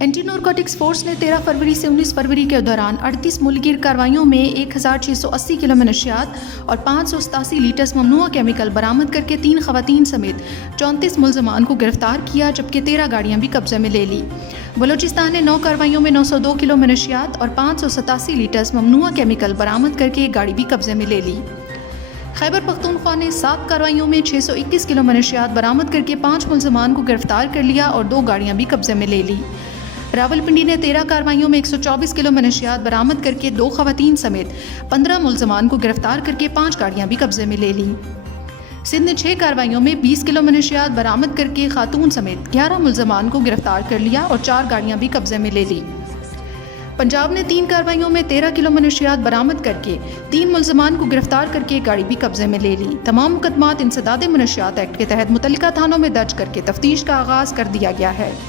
Anti narcotics force نے 13 فروری سے 19 فروری کے دوران 38 ملکی کارروائیوں میں 1680 کلو منشیات اور 587 لیٹرز ممنوعہ کیمیکل برآمد کر کے 3 خواتین سمیت 34 ملزمان کو گرفتار کیا، جبکہ 13 گاڑیاں بھی قبضے میں لے لی۔ بلوچستان نے 9 کارروائیوں میں 902 کلو منشیات اور 587 لیٹرز ممنوعہ کیمیکل برآمد کر کے ایک گاڑی بھی قبضے میں لے لی۔ خیبر پختونخوا نے 7 کارروائیوں میں 621 کلو منشیات برآمد کر کے 5 ملزمان کو گرفتار کر لیا اور 2 گاڑیاں بھی قبضے میں لے لی۔ راولپنڈی نے 13 کارروائیوں میں 124 کلو منشیات برآمد کر کے 2 خواتین سمیت 15 ملزمان کو گرفتار کر کے 5 گاڑیاں بھی قبضے میں لے لی۔ سندھ نے 6 کارروائیوں میں 20 کلو منشیات برآمد کر کے خاتون سمیت 11 ملزمان کو گرفتار کر لیا اور 4 گاڑیاں بھی قبضے میں لے لی۔ پنجاب نے 3 کارروائیوں میں 13 کلو منشیات برآمد کر کے 3 ملزمان کو گرفتار کر کے ایک گاڑی بھی قبضے میں لے لی۔ تمام مقدمات انسداد منشیات ایکٹ کے تحت متعلقہ تھانوں میں درج کر کے تفتیش کا آغاز کر دیا گیا ہے۔